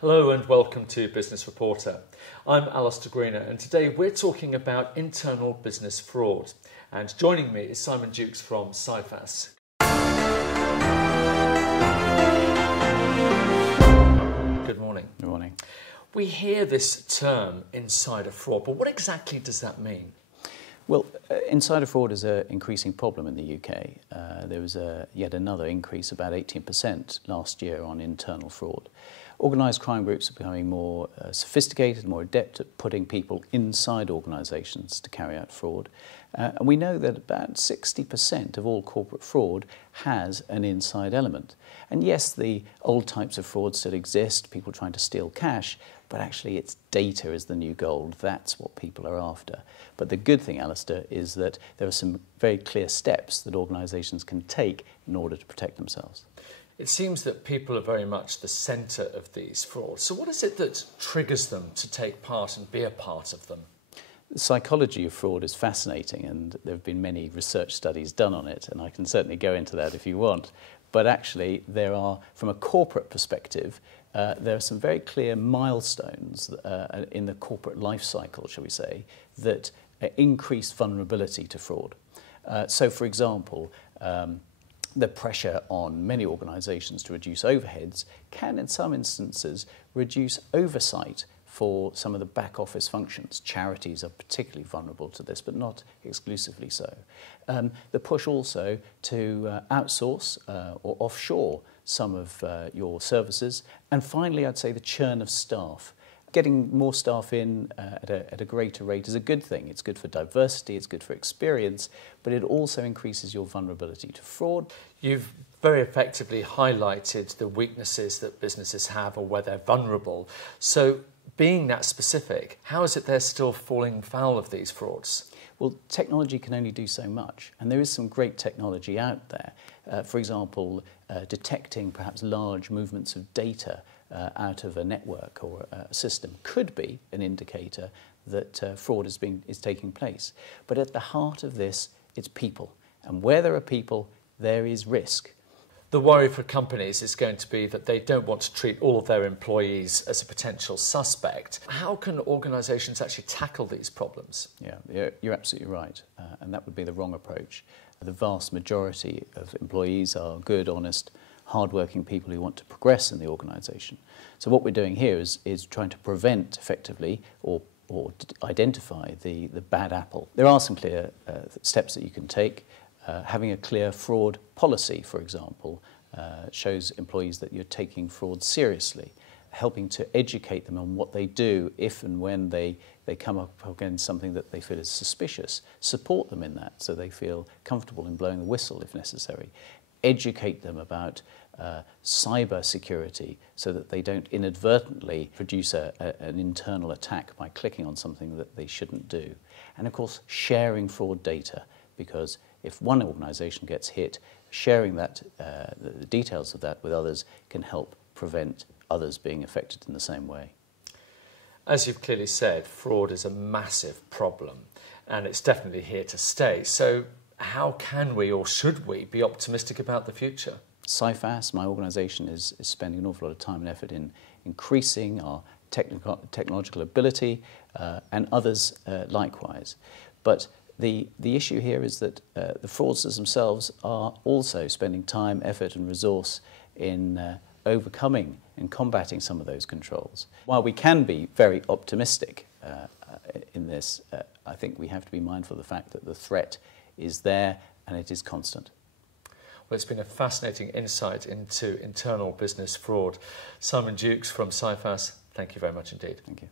Hello and welcome to Business Reporter. I'm Alistair Greener and today we're talking about internal business fraud. And joining me is Simon Dukes from CIFAS. Good morning. Good morning. We hear this term insider fraud, but what exactly does that mean? Well, insider fraud is an increasing problem in the UK. There was yet another increase, about 18% last year on internal fraud. Organised crime groups are becoming more sophisticated, more adept at putting people inside organisations to carry out fraud. And we know that about 60% of all corporate fraud has an inside element. And yes, the old types of fraud still exist, people trying to steal cash, but actually it's data is the new gold. That's what people are after. But the good thing, Alistair, is that there are some very clear steps that organisations can take in order to protect themselves. It seems that people are very much the centre of these frauds. So what is it that triggers them to take part and be a part of them? The psychology of fraud is fascinating, and there have been many research studies done on it, and I can certainly go into that if you want. But actually, there are, from a corporate perspective, there are some very clear milestones in the corporate life cycle, shall we say, that increase vulnerability to fraud. So, for example, the pressure on many organisations to reduce overheads can, in some instances, reduce oversight for some of the back office functions. Charities are particularly vulnerable to this, but not exclusively so. The push also to outsource or offshore some of your services. And finally, I'd say the churn of staff. Getting more staff in at a greater rate is a good thing. It's good for diversity, it's good for experience, but it also increases your vulnerability to fraud. You've very effectively highlighted the weaknesses that businesses have or where they're vulnerable. So being that specific, how is it they're still falling foul of these frauds? Well, technology can only do so much, and there is some great technology out there. For example, detecting perhaps large movements of data out of a network or a system could be an indicator that fraud is taking place. But at the heart of this, it's people. And where there are people, there is risk. The worry for companies is going to be that they don't want to treat all of their employees as a potential suspect. How can organisations actually tackle these problems? Yeah, you're absolutely right. And that would be the wrong approach. The vast majority of employees are good, honest, hard-working people who want to progress in the organisation. So what we're doing here is trying to prevent effectively or identify the bad apple. There are some clear steps that you can take. Having a clear fraud policy, for example, shows employees that you're taking fraud seriously. Helping to educate them on what they do if and when they come up against something that they feel is suspicious. Support them in that so they feel comfortable in blowing the whistle if necessary. Educate them about cyber security so that they don't inadvertently produce an internal attack by clicking on something that they shouldn't do. And of course, sharing fraud data, because if one organisation gets hit, sharing that, the details of that with others can help prevent others being affected in the same way. As you've clearly said, fraud is a massive problem and it's definitely here to stay. So how can we or should we be optimistic about the future? CIFAS, my organisation, is spending an awful lot of time and effort in increasing our technological ability and others likewise. But the issue here is that the fraudsters themselves are also spending time, effort and resource in overcoming and combating some of those controls. While we can be very optimistic in this, I think we have to be mindful of the fact that the threat is there and it is constant. Well, it's been a fascinating insight into internal business fraud. Simon Dukes from CIFAS, thank you very much indeed. Thank you.